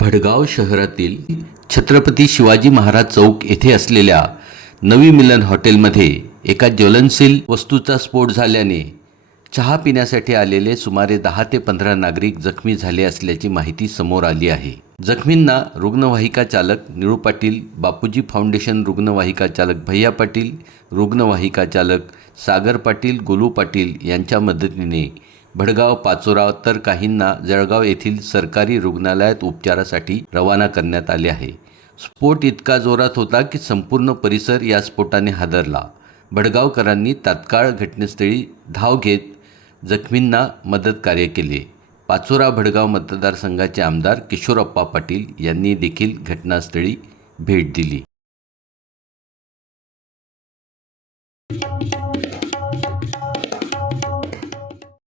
भडगाव शहरातील छत्रपती शिवाजी महाराज चौक येथे असलेल्या नवी मिलन हॉटेलमध्ये एका ज्वलनशील वस्तूचा स्फोट झाल्याने चहा पिण्यासाठी आलेले सुमारे दहा ते पंधरा नागरिक जखमी झाले असल्याची माहिती समोर आली आहे. जखमींना रुग्णवाहिका चालक निळू पाटील बापूजी फाउंडेशन रुग्णवाहिका चालक भैया पाटील रुग्णवाहिका चालक सागर पाटील गोलू पाटील यांच्या मदतीने भडगाव पाचोराव तर काहींना जळगाव येथील सरकारी रुग्णालयात उपचारासाठी रवाना करण्यात आले आहे. स्फोट इतका जोरात होता की संपूर्ण परिसर या स्फोटाने हादरला. भडगावकरांनी तात्काळ घटनास्थळी धाव घेत जखमींना मदत कार्य केले. पाचोरा भडगाव मतदारसंघाचे आमदार किशोरप्पा पाटील यांनी देखील घटनास्थळी भेट दिली.